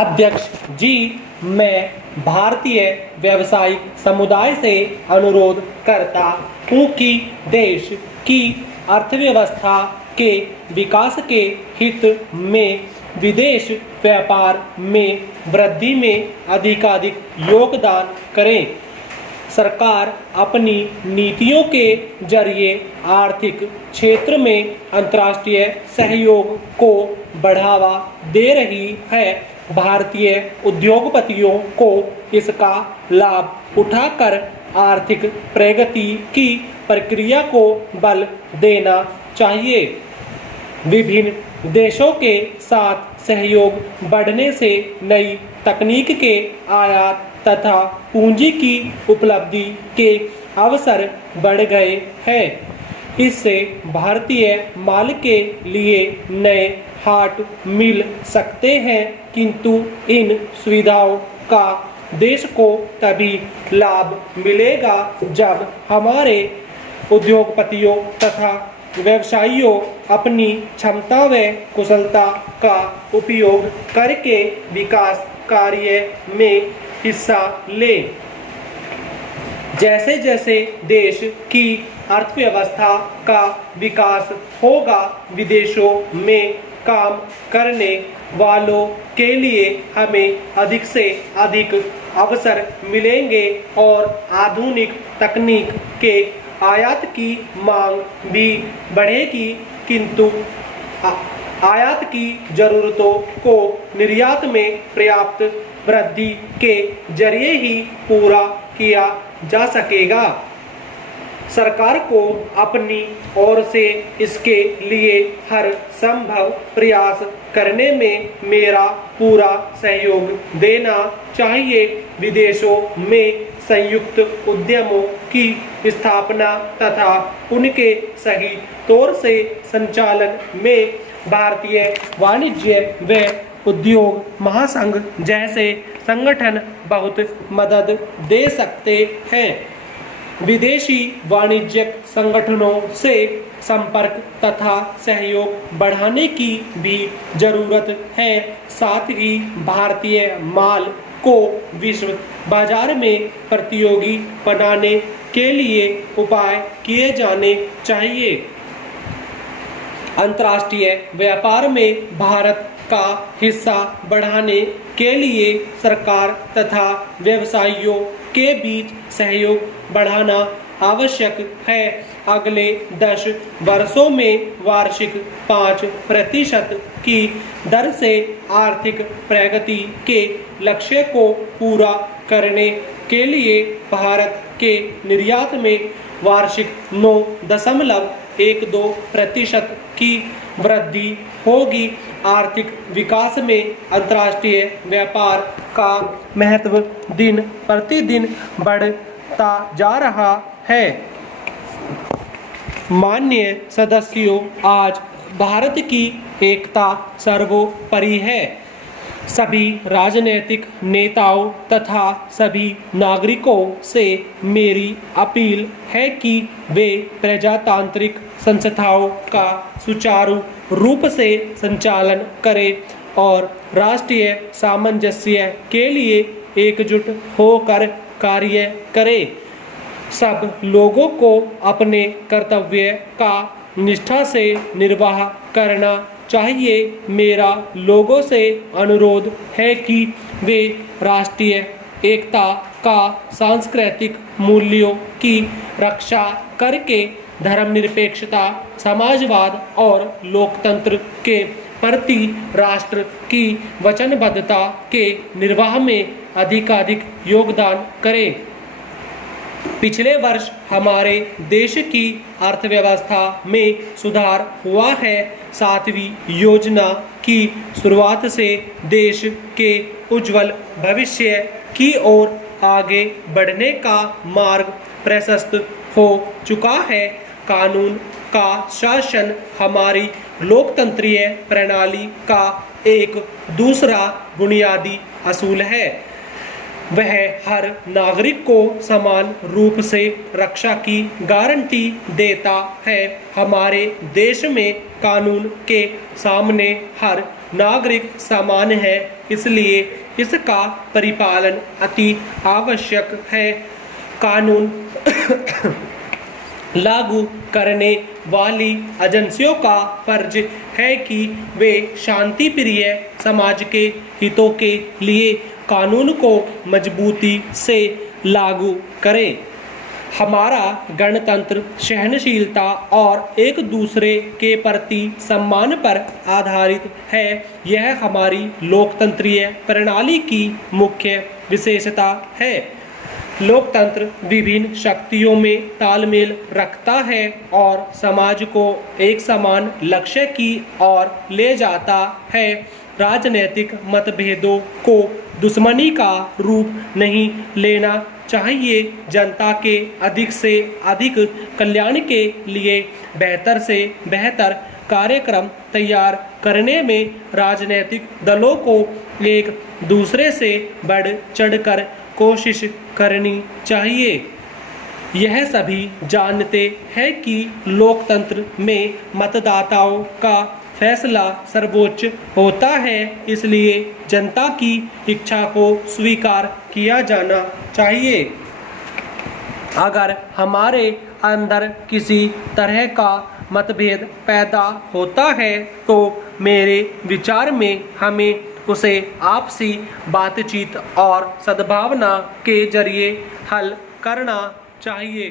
अध्यक्ष जी, मैं भारतीय व्यावसायिक समुदाय से अनुरोध करता हूँ कि देश की अर्थव्यवस्था के विकास के हित में विदेश व्यापार में वृद्धि में अधिकाधिक योगदान करें। सरकार अपनी नीतियों के जरिए आर्थिक क्षेत्र में अंतर्राष्ट्रीय सहयोग को बढ़ावा दे रही है। भारतीय उद्योगपतियों को इसका लाभ उठाकर आर्थिक प्रगति की प्रक्रिया को बल देना चाहिए। विभिन्न देशों के साथ सहयोग बढ़ने से नई तकनीक के आयात तथा पूंजी की उपलब्धि के अवसर बढ़ गए हैं। इससे भारतीय माल के लिए नए हाट मिल सकते हैं, किंतु इन सुविधाओं का देश को तभी लाभ मिलेगा जब हमारे उद्योगपतियों तथा व्यवसायियों अपनी क्षमता व कुशलता का उपयोग करके विकास कार्य में हिस्सा लें। जैसे जैसे देश की अर्थव्यवस्था का विकास होगा, विदेशों में काम करने वालों के लिए हमें अधिक से अधिक अवसर मिलेंगे और आधुनिक तकनीक के आयात की मांग भी बढ़ेगी, किंतु आयात की जरूरतों को निर्यात में पर्याप्त वृद्धि के जरिए ही पूरा किया जा सकेगा। सरकार को अपनी ओर से इसके लिए हर संभव प्रयास करने में मेरा पूरा सहयोग देना चाहिए। विदेशों में संयुक्त उद्यमों की स्थापना तथा उनके सही तौर से संचालन में भारतीय वाणिज्य व उद्योग महासंघ जैसे संगठन बहुत मदद दे सकते हैं। विदेशी वाणिज्यिक संगठनों से संपर्क तथा सहयोग बढ़ाने की भी जरूरत है। साथ ही भारतीय माल को विश्व बाजार में प्रतियोगी बनाने के लिए उपाय किए जाने चाहिए। अंतर्राष्ट्रीय व्यापार में भारत का हिस्सा बढ़ाने के लिए सरकार तथा व्यवसायियों के बीच सहयोग बढ़ाना आवश्यक है। अगले 10 वर्षों में वार्षिक 5% की दर से आर्थिक प्रगति के लक्ष्य को पूरा करने के लिए भारत के निर्यात में वार्षिक 9.12% की वृद्धि होगी। आर्थिक विकास में अंतर्राष्ट्रीय व्यापार का महत्व दिन प्रतिदिन बढ़ता जा रहा है। माननीय सदस्यों, आज भारत की एकता सर्वोपरि है। सभी राजनीतिक नेताओं तथा सभी नागरिकों से मेरी अपील है कि वे प्रजातांत्रिक संस्थाओं का सुचारू रूप से संचालन करें और राष्ट्रीय सामंजस्य के लिए एकजुट होकर कार्य करें। सब लोगों को अपने कर्तव्य का निष्ठा से निर्वाह करना चाहिए। मेरा लोगों से अनुरोध है कि वे राष्ट्रीय एकता का सांस्कृतिक मूल्यों की रक्षा करके धर्मनिरपेक्षता, समाजवाद और लोकतंत्र के प्रति राष्ट्र की वचनबद्धता के निर्वाह में अधिकाधिक योगदान करें। पिछले वर्ष हमारे देश की अर्थव्यवस्था में सुधार हुआ है। 7वीं योजना की शुरुआत से देश के उज्जवल भविष्य की ओर आगे बढ़ने का मार्ग प्रशस्त हो चुका है। कानून का शासन हमारी लोकतंत्रीय प्रणाली का एक दूसरा बुनियादी असूल है। वह हर नागरिक को समान रूप से रक्षा की गारंटी देता है। हमारे देश में कानून के सामने हर नागरिक समान है, इसलिए इसका परिपालन अति आवश्यक है। कानून लागू करने वाली एजेंसियों का फर्ज है कि वे शांति प्रिय समाज के हितों के लिए कानून को मजबूती से लागू करें। हमारा गणतंत्र सहनशीलता और एक दूसरे के प्रति सम्मान पर आधारित है। यह हमारी लोकतंत्रीय प्रणाली की मुख्य विशेषता है। लोकतंत्र विभिन्न शक्तियों में तालमेल रखता है और समाज को एक समान लक्ष्य की ओर ले जाता है। राजनीतिक मतभेदों को दुश्मनी का रूप नहीं लेना चाहिए। जनता के अधिक से अधिक कल्याण के लिए बेहतर से बेहतर कार्यक्रम तैयार करने में राजनीतिक दलों को एक दूसरे से बढ़ चढ़कर कोशिश करनी चाहिए। यह सभी जानते हैं कि लोकतंत्र में मतदाताओं का फैसला सर्वोच्च होता है, इसलिए जनता की इच्छा को स्वीकार किया जाना चाहिए। अगर हमारे अंदर किसी तरह का मतभेद पैदा होता है तो मेरे विचार में हमें उसे आपसी बातचीत और सद्भावना के जरिए हल करना चाहिए।